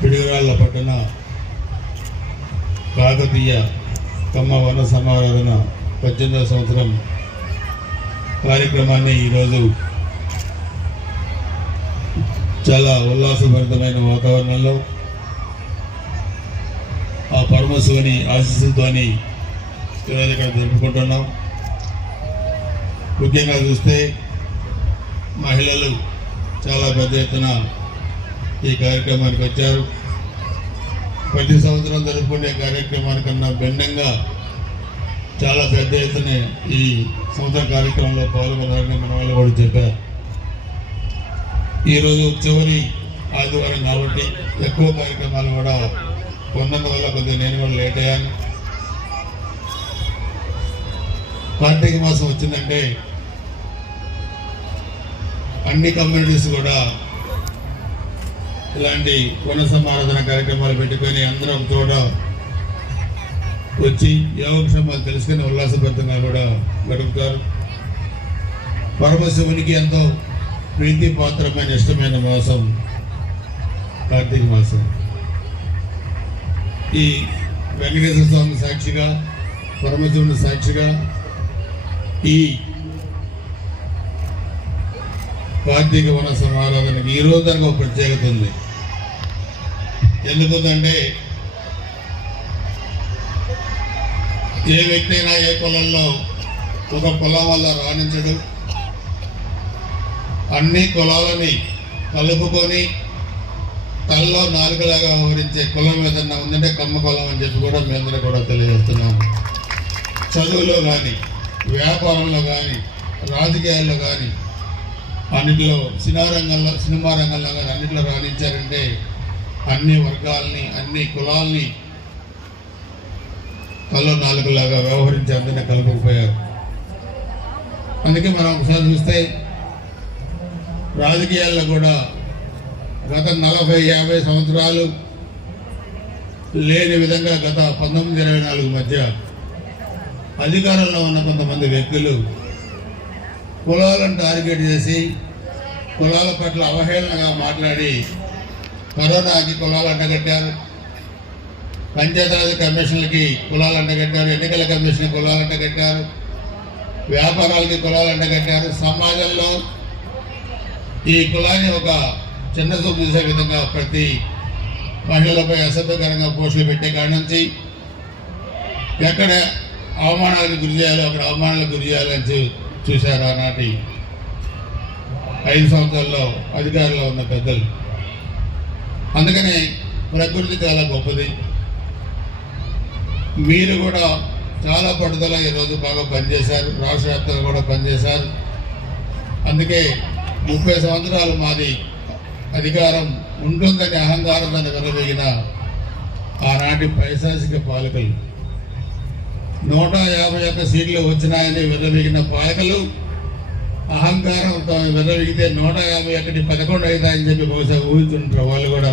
పిడుగురాళ్ళ పట్టణ కాకతీయ కమ్మ వన సమారాధన పద్దెనిమిదవ సంవత్సరం కార్యక్రమాన్ని ఈరోజు చాలా ఉల్లాసభరితమైన వాతావరణంలో ఆ పరమశివుని ఆశీస్సులతోని ఈరోజు ఇక్కడ జరుపుకుంటున్నాం. ముఖ్యంగా చూస్తే మహిళలు చాలా పెద్ద ఎత్తున ఈ కార్యక్రమానికి వచ్చారు. ప్రతి సంవత్సరం జరుపుకునే కార్యక్రమానికన్నా భిన్నంగా చాలా పెద్ద ఎత్తున ఈ సంవత్సరం కార్యక్రమంలో పాల్గొన్నారని మన వాళ్ళు కూడా చెప్పారు. ఈరోజు చివరి ఆదివారం కాబట్టి ఎక్కువ కార్యక్రమాలు కూడా ఉన్నందువల్ల కొద్దిగా నేను కూడా లేట్ అయ్యాను. కార్తీక మాసం వచ్చిందంటే అన్ని కమ్యూనిటీస్ కూడా ఇలాంటి పునః కార్యక్రమాలు పెట్టుకొని అందరూ ఒక చోట వచ్చి యోగక్షేమాలు తెలుసుకుని ఉల్లాసభరితంగా కూడా గడుపుతారు. పరమశివునికి ఎంతో ప్రీతి పాత్రమైన ఇష్టమైన మాసం కార్తీక మాసం. ఈ వెంకటేశ్వర స్వామి సాక్షిగా పరమశివుని సాక్షిగా ఈ కార్తీక వన ఆరాధనకి ఈ రోజు దానికి ఒక ప్రత్యేకత ఉంది. ఎందుకుందంటే ఏ వ్యక్తి అయినా ఏ కులంలో ఒక కులం వల్ల రాణించడు. అన్ని కులాలని కలుపుకొని తల్లో నాలుగులాగా వ్యవహరించే కులం ఏదన్నా ఉందంటే కమ్మ కులం అని చెప్పి కూడా మీ అందరూ కూడా తెలియజేస్తున్నాం చదువులో కానీ వ్యాపారంలో కానీ రాజకీయాల్లో కానీ అన్నింటిలో సినిమా రంగంలో సినిమా రంగంలో కానీ అన్నింటిలో రాణించారంటే అన్ని వర్గాల్ని అన్ని కులాల్ని కళ్ళు నాలుగులాగా వ్యవహరించి అందరినీ కలుపుకుపోయారు. అందుకే మనం ఒకసారి చూస్తే రాజకీయాల్లో కూడా గత నలభై యాభై సంవత్సరాలు లేని విధంగా గత పంతొమ్మిది ఇరవై నాలుగు మధ్య అధికారంలో ఉన్న కొంతమంది వ్యక్తులు కులాలను టార్గెట్ చేసి కులాల పట్ల అవహేళనగా మాట్లాడి కరోనాకి కులాలు అండగట్టారు పంచాయతీరాజ్ కమిషన్లకి కులాలు అండగట్టారు ఎన్నికల కమిషన్ కులాలు అండగట్టారు వ్యాపారాలకి కులాలు అండగట్టారు సమాజంలో ఈ కులాన్ని ఒక చిన్న చూపు చూసే విధంగా ప్రతి మహిళలపై అసభ్యకరంగా పోస్టులు పెట్టే కాడి నుంచి ఎక్కడ అవమానాలకు గురి చేయాలో అక్కడ అవమానాలకు గురి చేయాలని చూ- చూశారు ఆనాటి ఐదు సంవత్సరాల్లో అధికారంలో ఉన్న పెద్దలు. అందుకనే ప్రకృతి చాలా గొప్పది. మీరు కూడా చాలా పట్టుదల ఈరోజు బాగా పనిచేశారు. రాష్ట్ర వ్యాప్తంగా కూడా పనిచేశారు. అందుకే ముప్పై సంవత్సరాలు మాది అధికారం ఉంటుందని అహంకారం అహంకారంతో విరవేగిన ఆనాటి పైశాసిక పాలకులు. నూట యాభై ఒక్క సీట్లు వచ్చినాయని విర్రవీగిన పాలకులు అహంకారం విర్రవీగితే నూట యాభై ఒకటి పదకొండు అవుతాయని చెప్పి బహుశా ఊహించుంటారు. వాళ్ళు కూడా